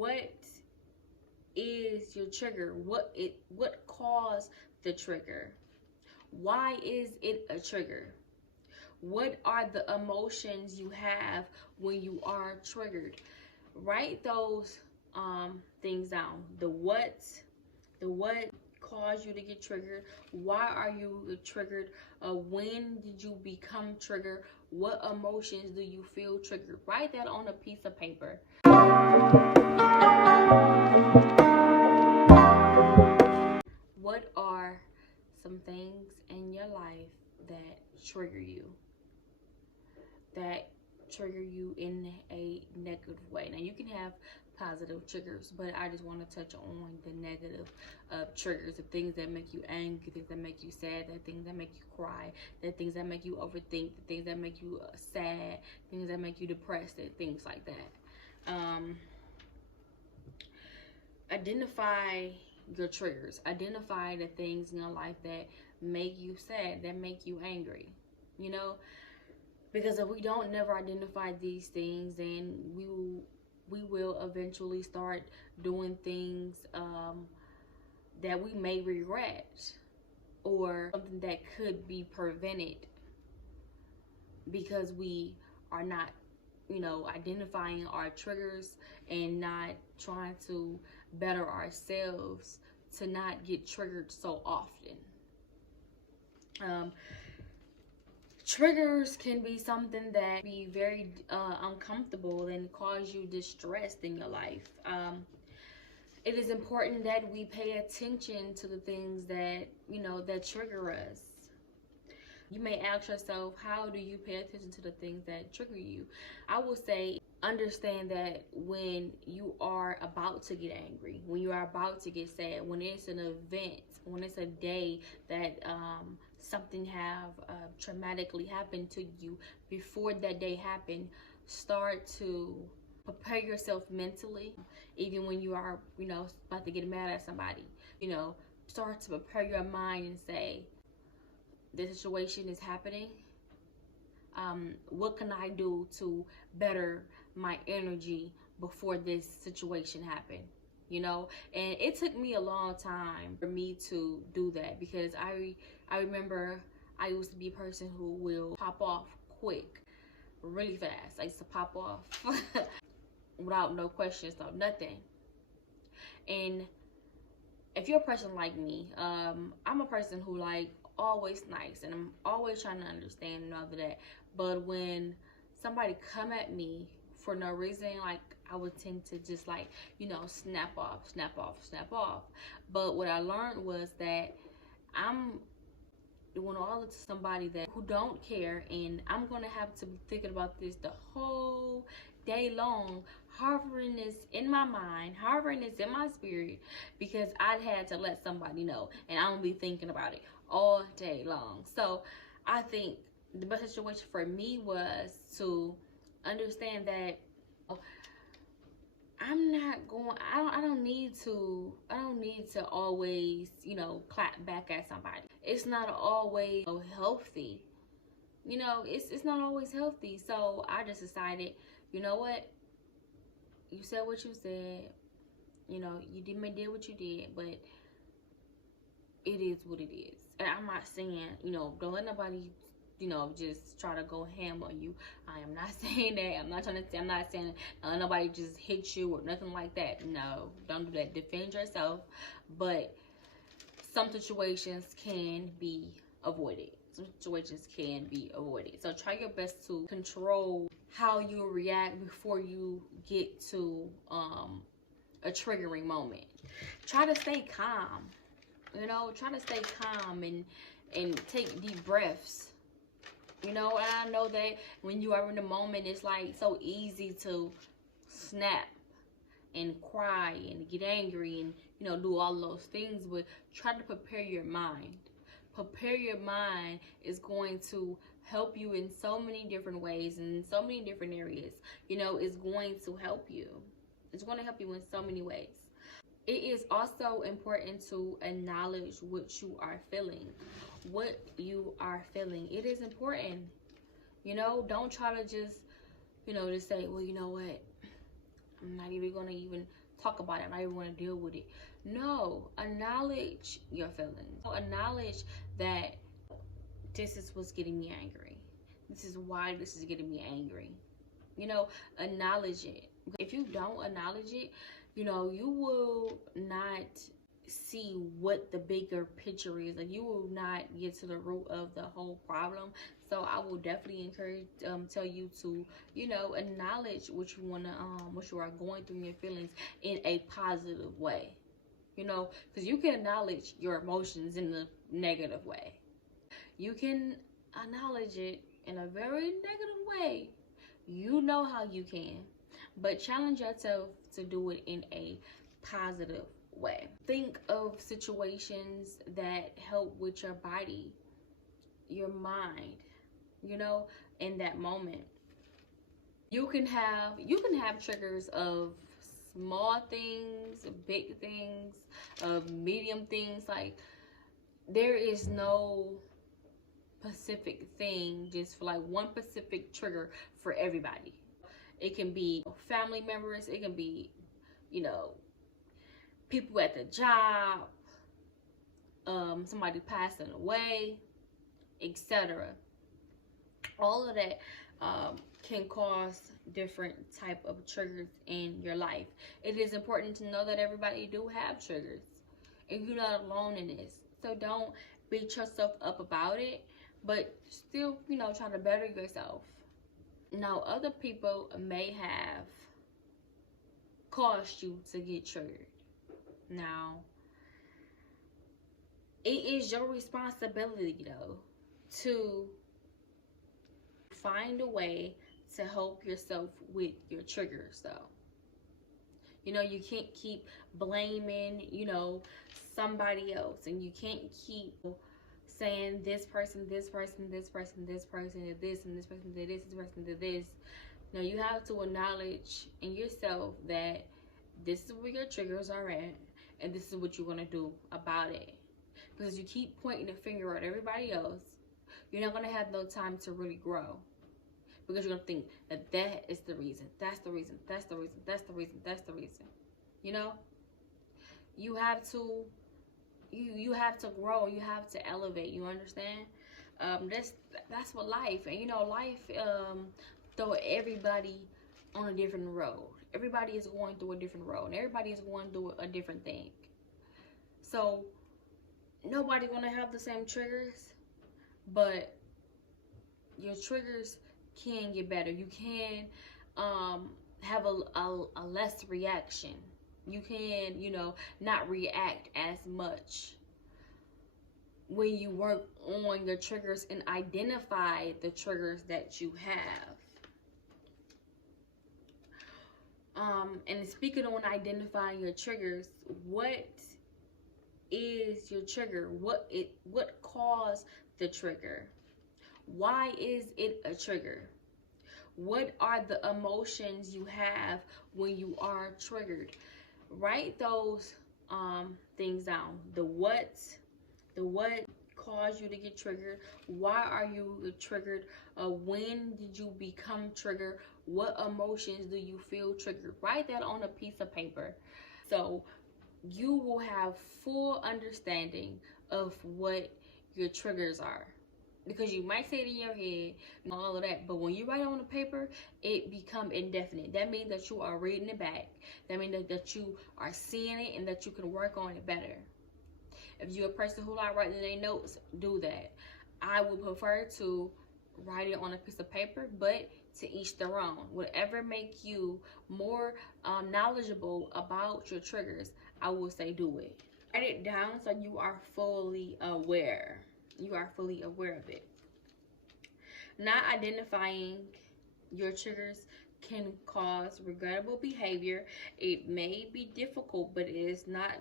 what is your trigger? What caused the trigger? Why is it a trigger? What are the emotions you have when you are triggered? Write those things down. The what caused you to get triggered? Why are you triggered? When did you become triggered? What emotions do you feel triggered? Write that on a piece of paper. What are some things in your life that trigger you? That trigger you in a negative way? Now, you can have positive triggers, but I just want to touch on the negative triggers, the things that make you angry, things that make you sad, the things that make you cry, the things that make you overthink, the things that make you sad, things that make you depressed, and things like that. Identify your triggers. Identify the things in your life that make you sad, that make you angry, you know, because if we don't never identify these things, then we will eventually start doing things that we may regret, or something that could be prevented because we are not, identifying our triggers and not trying to better ourselves to not get triggered so often. Triggers can be something that be very uncomfortable and cause you distress in your life. It is important that we pay attention to the things that, that trigger us. You may ask yourself, how do you pay attention to the things that trigger you? I will say, understand that when you are about to get angry, when you are about to get sad, when it's an event, when it's a day that something have traumatically happened to you, before that day happened, start to prepare yourself mentally. Even when you are, about to get mad at somebody, start to prepare your mind and say, this situation is happening. What can I do to better my energy before this situation happened? And it took me a long time for me to do that, because I remember I used to be a person who will pop off quick, really fast. I used to pop off without no questions, no nothing. And if you're a person like me, I'm a person who always nice, and I'm always trying to understand and all of that. But when somebody come at me for no reason, I would tend to just snap off. But what I learned was that I'm doing all it to somebody who don't care, and I'm gonna have to be thinking about this the whole day long, harboring this in my mind, harboring this in my spirit, because I had to let somebody know, and I'm gonna be thinking about it all day long. So I think the best situation for me was to understand that I'm not going, I don't need to always, clap back at somebody. It's not always healthy. It's not always healthy. So I just decided, you know what? You said what you said. You did what you did, but it is what it is. And I'm not saying, don't let nobody, just try to go ham on you. I am not saying that. I'm not saying nobody just hit you or nothing like that. No, don't do that. Defend yourself. But some situations can be avoided. So try your best to control how you react before you get to a triggering moment. Try to stay calm. Try to stay calm and take deep breaths. And I know that when you are in the moment, it's so easy to snap and cry and get angry and, do all those things. But try to prepare your mind. Prepare your mind is going to help you in so many different ways and in so many different areas. It's going to help you. It's going to help you in so many ways. It is also important to acknowledge what you are feeling. It is important. Don't try to just, just say, well, you know what? I'm not even going to even talk about it. I don't even want to deal with it. No, acknowledge your feelings. Acknowledge that this is what's getting me angry. This is why this is getting me angry. You know, acknowledge it. If you don't acknowledge it, you know, you will not see what the bigger picture is. Like, you will not get to the root of the whole problem. So I will definitely encourage, tell you to, you know, acknowledge what you want to, what you are going through in your feelings in a positive way. You know, because you can acknowledge your emotions in a negative way. You can acknowledge it in a very negative way. You know how you can, but challenge yourself to do it in a positive way. Think of situations that help with your body, your mind, you know, in that moment. You can have triggers of small things, big things, of medium things. Like, there is no specific thing just for like one specific trigger for everybody. It can be family members, it can be, you know, people at the job, somebody passing away, etc. All of that can cause different type of triggers in your life. It is important to know that everybody do have triggers, and you're not alone in this. So don't beat yourself up about it, but still, you know, try to better yourself. Now, other people may have caused you to get triggered. Now, it is your responsibility, though, to find a way to help yourself with your triggers, though. You know, you can't keep blaming, you know, somebody else, and you can't keep saying this person, this person, this person, this person did this, and this person did this, this person did this. Now, you have to acknowledge in yourself that this is where your triggers are at, and this is what you're going to do about it. Because you keep pointing the finger at everybody else, you're not going to have no time to really grow. Because you're going to think that that is the reason, that's the reason, that's the reason, that's the reason, that's the reason. You know? You have to grow, you have to elevate, you understand? That's what life, and you know, life throw everybody on a different road. Everybody is going through a different road, and everybody is going through a different thing. So nobody's gonna have the same triggers, but your triggers can get better. You can have a less reaction. You can, you know, not react as much when you work on your triggers and identify the triggers that you have. And speaking on identifying your triggers, what is your trigger? What caused the trigger? Why is it a trigger? What are the emotions you have when you are triggered? Write those things down. The what caused you to get triggered? Why are you triggered? When did you become triggered? What emotions do you feel triggered? Write that on a piece of paper, so you will have full understanding of what your triggers are. Because you might say it in your head and all of that, but when you write it on the paper, it become indefinite. That means that you are reading it back. That means that you are seeing it and that you can work on it better. If you're a person who like writing their notes, do that. I would prefer to write it on a piece of paper, but to each their own. Whatever make you more knowledgeable about your triggers, I will say do it. Write it down so you are fully aware. You are fully aware of it. Not identifying your triggers can cause regrettable behavior. It may be difficult, but it is not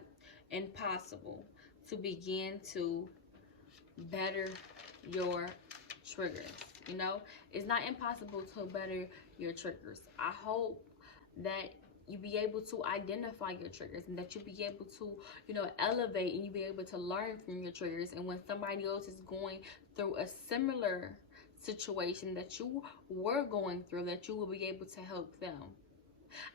impossible to begin to better your triggers. You know, it's not impossible to better your triggers. I hope that you be able to identify your triggers, and that you be able to, you know, elevate, and you be able to learn from your triggers. And when somebody else is going through a similar situation that you were going through, that you will be able to help them.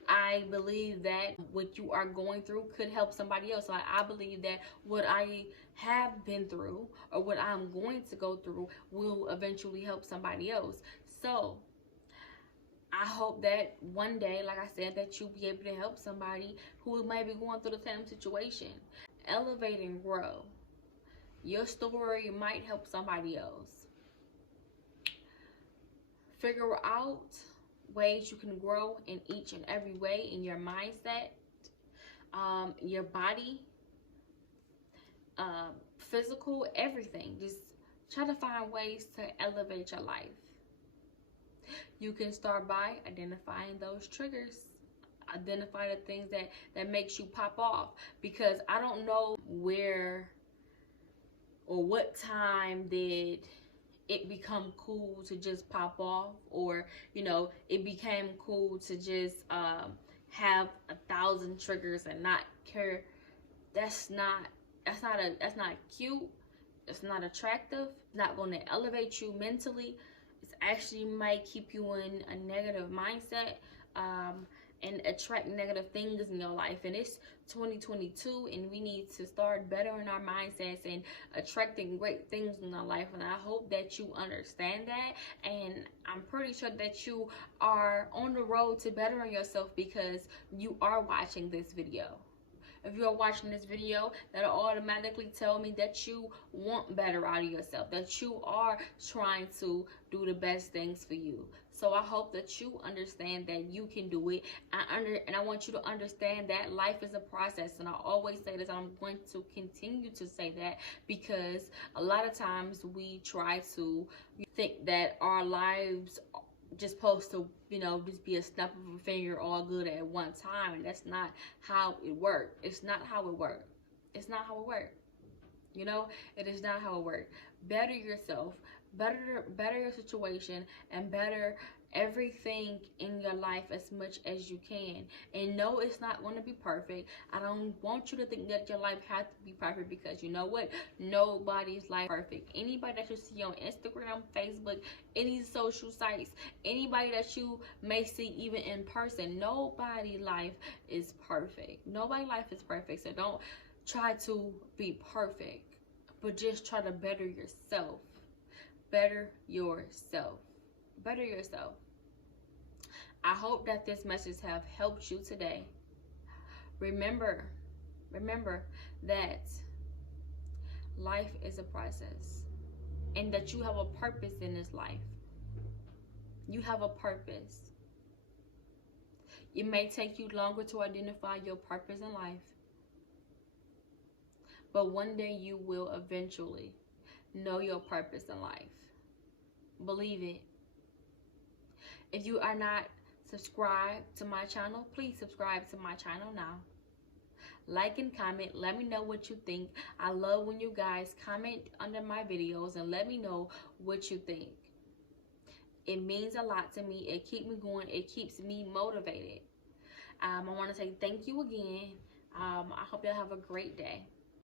I believe that what you are going through could help somebody else. So I believe that what I have been through or what I'm going to go through will eventually help somebody else. So I hope that one day, like I said, that you'll be able to help somebody who may be going through the same situation. Elevate and grow. Your story might help somebody else. Figure out ways you can grow in each and every way in your mindset, your body, physical, everything. Just try to find ways to elevate your life. You can start by identifying those triggers. Identify the things that makes you pop off, because I don't know where or what time did it become cool to just pop off, or it became cool to just have 1,000 triggers and not care. That's not cute. It's not attractive. It's not going to elevate you mentally. It's actually might keep you in a negative mindset, and attract negative things in your life. And it's 2022, and we need to start bettering our mindsets and attracting great things in our life. And I hope that you understand that, and I'm pretty sure that you are on the road to bettering yourself, because you are watching this video. If you're watching this video, that'll automatically tell me that you want better out of yourself, that you are trying to do the best things for you. So I hope that you understand that you can do it. And I want you to understand that life is a process. And I always say this, and I'm going to continue to say that, because a lot of times we try to think that our lives just supposed to, just be a snap of a finger, all good at one time. And that's not how it works. It's not how it works. It's not how it works. It is not how it works. Better yourself, better your situation, and better everything in your life as much as you can. And no, it's not going to be perfect. I don't want you to think that your life has to be perfect, because you know what? Nobody's life is perfect. Anybody that you see on Instagram, Facebook, any social sites, anybody that you may see even in person, nobody's life is perfect. Nobody's life is perfect. So don't try to be perfect, but just try to better yourself. Better yourself. Better yourself. I hope that this message have helped you today. Remember that life is a process, and that you have a purpose in this life. You have a purpose. It may take you longer to identify your purpose in life, but one day you will eventually know your purpose in life. Believe it. If you are not subscribed to my channel, please subscribe to my channel now. Like and comment. Let me know what you think. I love when you guys comment under my videos and let me know what you think. It means a lot to me. It keeps me going. It keeps me motivated. I want to say thank you again. I hope y'all have a great day.